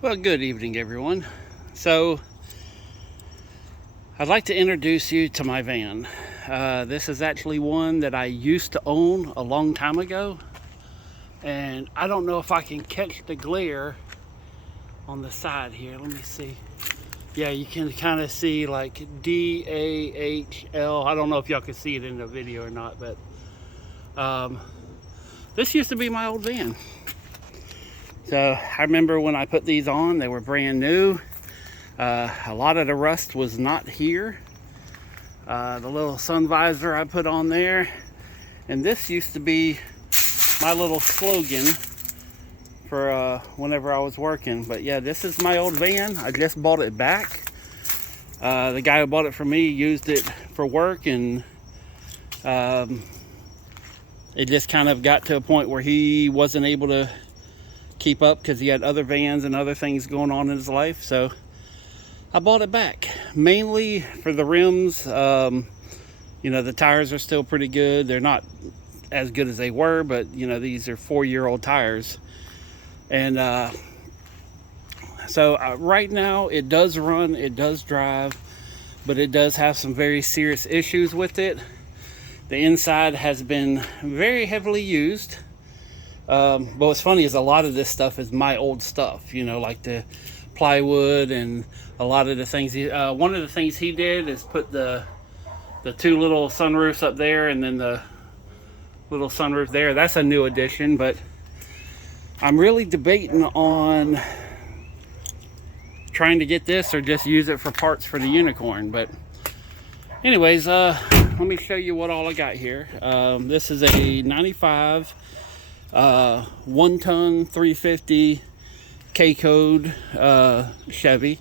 Well, good evening, everyone. So, I'd like to introduce you to my van. This is actually one that I used to own a long time ago, and I don't know if I can catch the glare on the side here. Let me see. Yeah, you can kind of see like DAHL. I don't know if y'all can see it in the video or not, but this used to be my old van. So I remember when I put these on, they were brand new. A lot of the rust was not here. The little sun visor I put on there. And this used to be my little slogan for whenever I was working. But yeah, this is my old van. I just bought it back. The guy who bought it from me used it for work, and it just kind of got to a point where he wasn't able to keep up because he had other vans and other things going on in his life. So I bought it back mainly for the rims. You know, the tires are still pretty good. They're not as good as they were, but you know, these are 4-year-old tires. And so right now it does run, it does drive, but it does have some very serious issues with it. The inside has been very heavily used. But what's funny is a lot of this stuff is my old stuff, you know, like the plywood and a lot of the things. One of the things he did is put the two little sunroofs up there, and then the little sunroof there. That's a new addition, but I'm really debating on trying to get this or just use it for parts for the Unicorn. But anyways, let me show you what all I got here. This is a 95 1-ton 350 K-code Chevy.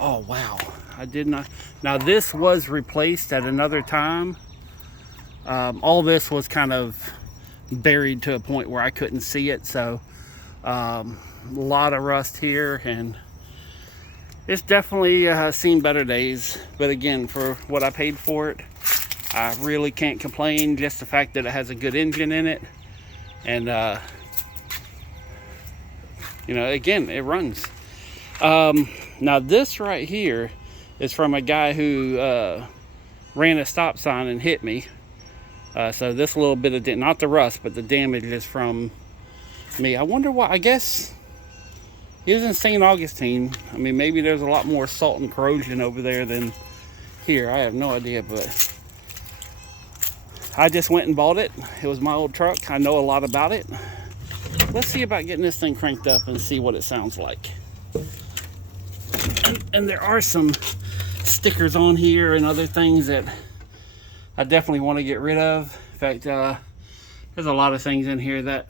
Oh wow, I did not. Now this was replaced at another time. All this was kind of buried to a point where I couldn't see it, so a lot of rust here, and it's definitely seen better days. But again, for what I paid for it, I really can't complain. Just the fact that it has a good engine in it. And you know, again, it runs. Now this right here is from a guy who ran a stop sign and hit me. So this little bit of, not the rust, but the damage is from me. I wonder why. I guess he was in St. Augustine. I mean, maybe there's a lot more salt and corrosion over there than here. I have no idea, but I just went and bought it. It was my old truck. I know a lot about it. Let's see about getting this thing cranked up and see what it sounds like. And there are some stickers on here and other things that I definitely want to get rid of. In fact, there's a lot of things in here that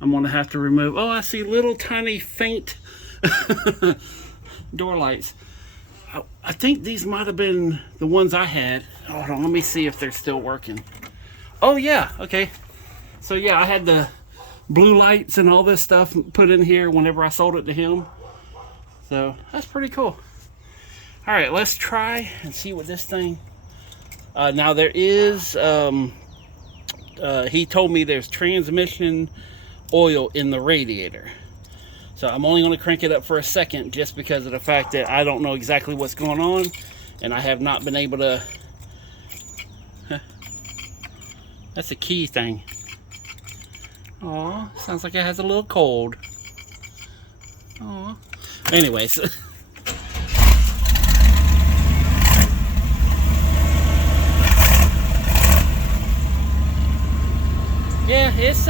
I'm going to have to remove. Oh, I see little tiny faint door lights. I think these might have been the ones I had. Hold on, let me see if they're still working. Oh yeah, okay. So yeah, I had the blue lights and all this stuff put in here whenever I sold it to him. So that's pretty cool. All right, let's try and see what this thing. Now there is, he told me there's transmission oil in the radiator. So I'm only going to crank it up for a second just because of the fact that I don't know exactly what's going on, and I have not been able to. That's a key thing. Oh, sounds like it has a little cold. Oh. Anyways. Yeah, it's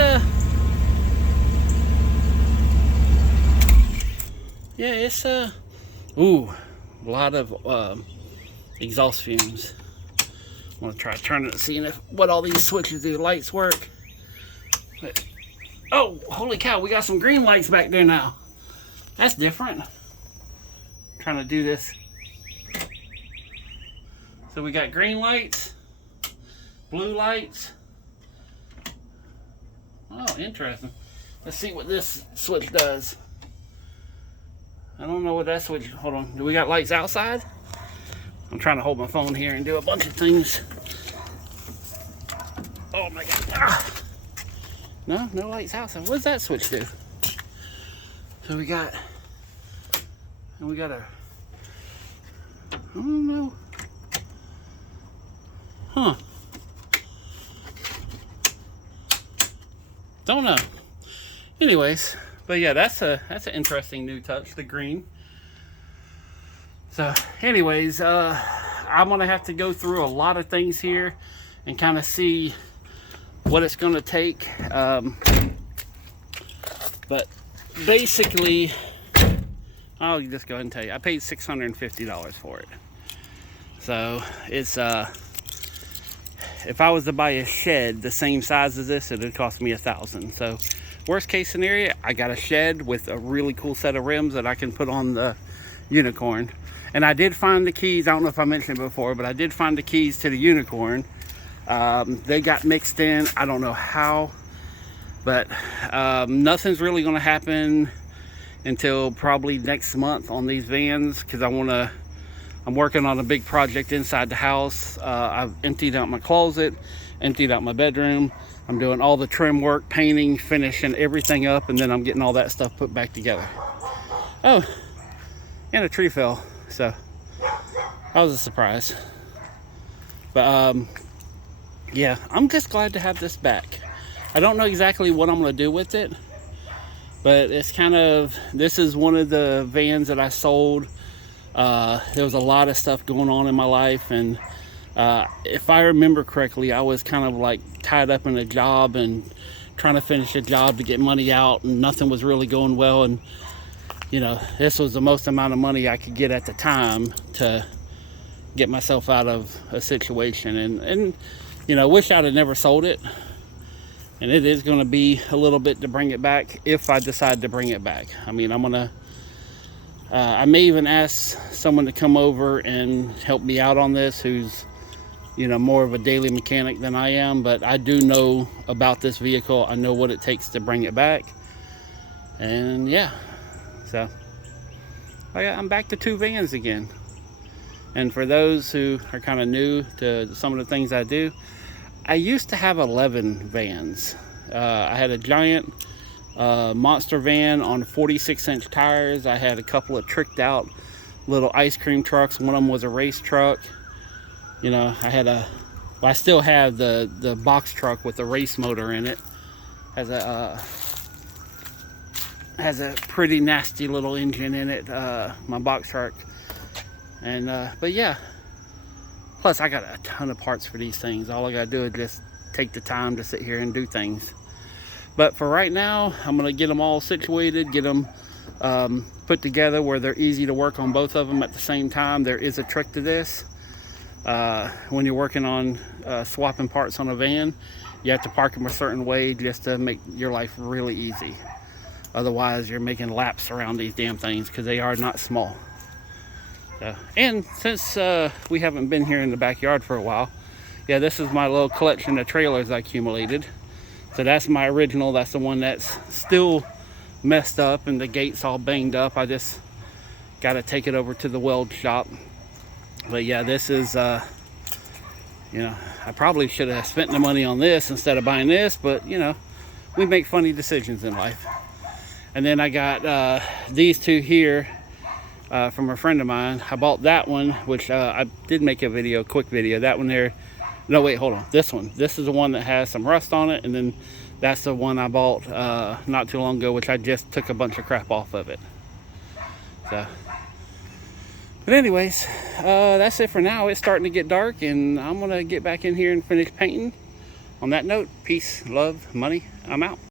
yeah, it's ooh, a lot of exhaust fumes. I'm gonna try turning it, seeing if what all these switches do. Lights work. But, oh, holy cow! We got some green lights back there now. That's different. Trying to do this. So we got green lights, blue lights. Oh, interesting. Let's see what this switch does. I don't know what that switch. Hold on. Do we got lights outside? I'm trying to hold my phone here and do a bunch of things. Oh my God. Ah. No lights outside. What does that switch do? So we got a, I don't know, huh? Don't know. Anyways, but yeah, that's an interesting new touch, the green. So anyways, I'm gonna have to go through a lot of things here and kind of see what it's gonna take. But basically, I'll just go ahead and tell you, I paid $650 for it. So it's if I was to buy a shed the same size as this, it would cost me $1,000. So worst case scenario, I got a shed with a really cool set of rims that I can put on the Unicorn. And I did find the keys. I don't know if I mentioned it before, but I did find the keys to the Unicorn. They got mixed in. I don't know how, but nothing's really going to happen until probably next month on these vans, because I'm working on a big project inside the house. I've emptied out my closet, emptied out my bedroom. I'm doing all the trim work, painting, finishing everything up, and then I'm getting all that stuff put back together. Oh, and a tree fell, so that was a surprise. But yeah, I'm just glad to have this back. I don't know exactly what I'm going to do with it, but it's kind of, this is one of the vans that I sold. There was a lot of stuff going on in my life, and if I remember correctly, I was kind of like tied up in a job and trying to finish a job to get money out, and nothing was really going well. And you know, this was the most amount of money I could get at the time to get myself out of a situation. And you know, wish I'd have never sold it. And it is going to be a little bit to bring it back if I decide to bring it back. I mean, I'm gonna I may even ask someone to come over and help me out on this, who's, you know, more of a daily mechanic than I am. But I do know about this vehicle. I know what it takes to bring it back. And yeah, so I'm back to 2 vans again. And for those who are kind of new to some of the things I do, I used to have 11 vans. I had a giant monster van on 46-inch tires. I had a couple of tricked out little ice cream trucks. One of them was a race truck. You know, I still have the box truck with the race motor in it. Has a pretty nasty little engine in it, my box truck. And but yeah, plus I got a ton of parts for these things. All I gotta do is just take the time to sit here and do things. But for right now, I'm gonna get them all situated, get them put together where they're easy to work on both of them at the same time. There is a trick to this. When you're working on swapping parts on a van, you have to park them a certain way just to make your life really easy. Otherwise, you're making laps around these damn things, because they are not small. And since we haven't been here in the backyard for a while, yeah, this is my little collection of trailers I accumulated. So that's my original. That's the one that's still messed up and the gate's all banged up. I just got to take it over to the weld shop. But yeah, this is, you know, I probably should have spent the money on this instead of buying this, but you know, we make funny decisions in life. And then I got these 2 here from a friend of mine. I bought that one, which I did make a video, quick video. That one there, no wait, hold on. This one, this is the one that has some rust on it, and then that's the one I bought not too long ago, which I just took a bunch of crap off of it. So, but anyways, that's it for now. It's starting to get dark, and I'm gonna get back in here and finish painting. On that note, peace, love, money. I'm out.